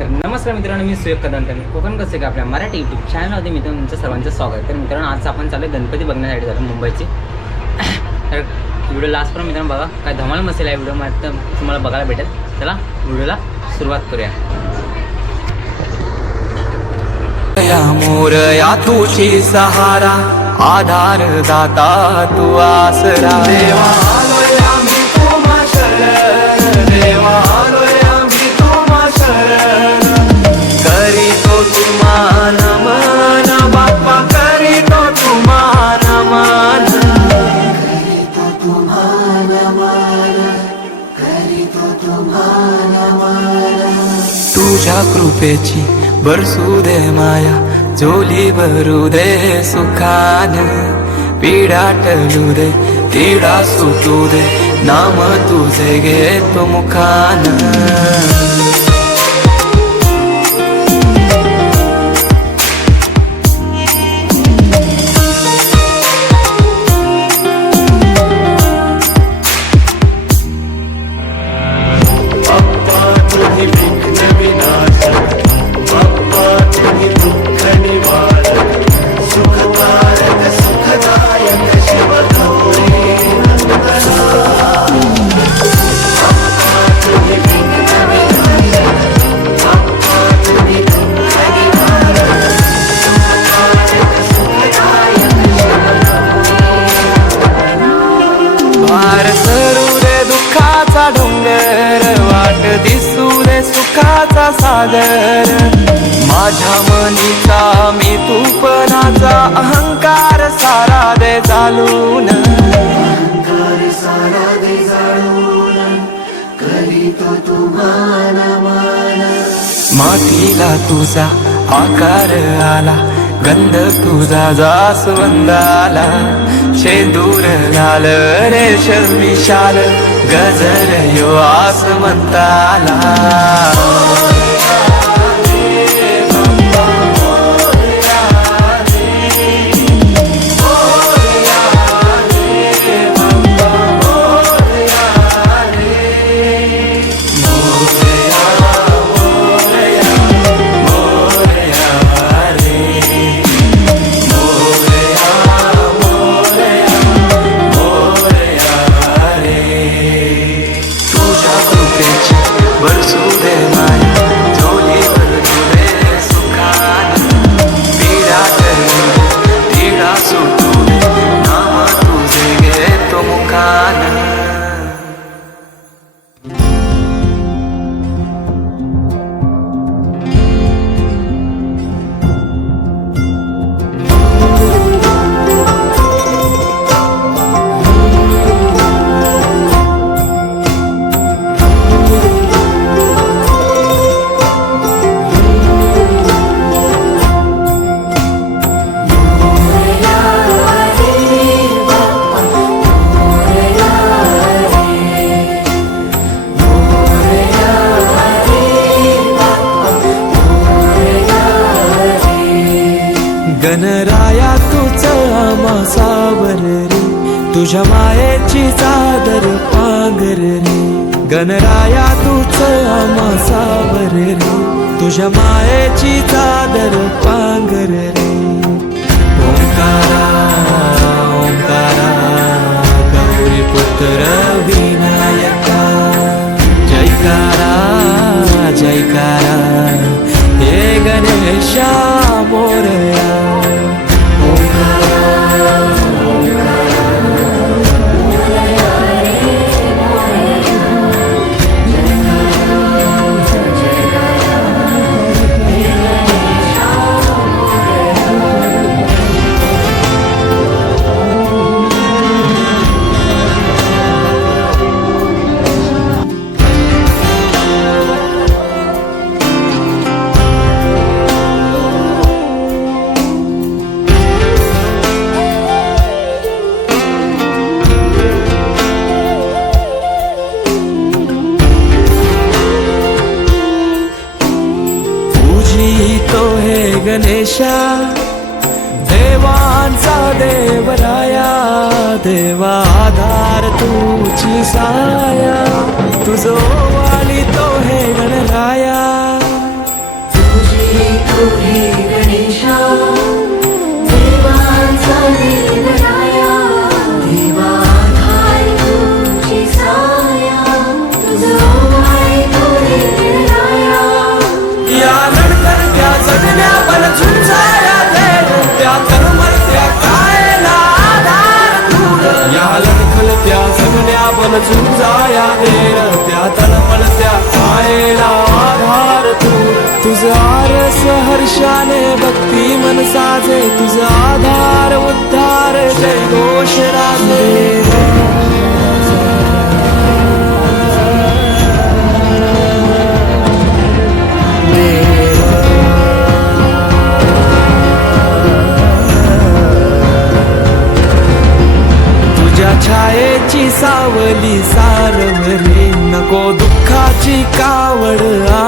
तर नमस्कार मित्रांनो मी सुयोग कदम तर कोकण कसं का आपल्या मराठी यूट्यूब चॅनलमध्ये मित्रांनो तुमचं सर्वांचं स्वागत. आहे तर मित्रांनो आज आपण चालू आहे गणपती बघण्यासाठी झालं मुंबईचे. तर व्हिडिओ लास्टपर्यंत मित्रांनो बघा काय धमाल मसेल आहे व्हिडिओ मात्र तुम्हाला बघायला भेटेल. चला व्हिडिओला सुरुवात करूया. या मोरया तुझी सहारा आधार दाता तू आसरा. देवा कृपेची बरसू दे माया झोली भरू दे सुखान. पीडा टलू दे तिडा सुटू दे नाम तुझे घेतो मुखान. भार सरू दे दुःखाचा डोंगर वाट दिसू दे सुखाचा सागर. माझ्या मनीचा मी तूपनाचा अहंकार सारा दे चालून मातीला तुझा आकार आला गंध तुझा जास्वंदाला. शेंदूर घाल रेशम विशाल गजर यो आसमंताला. तुझ्या गणराया तुझं आमासावर रे. तुझ्या मायेची चादर पांगर रे. गणराया तुझं आमासावर रे. तुझ्या मायेची चादर पांगर रे. ओंकारा ओंकारा गौरी पुत्र गणेशा देवांचा देवराया देवा आधार तुझी साया. हर्षाने भक्ती मन साजे तुझा आधार उद्धार जय घोष राजे. तुझ्या छायेची सावली सारवली नको दुःखाची कावड आ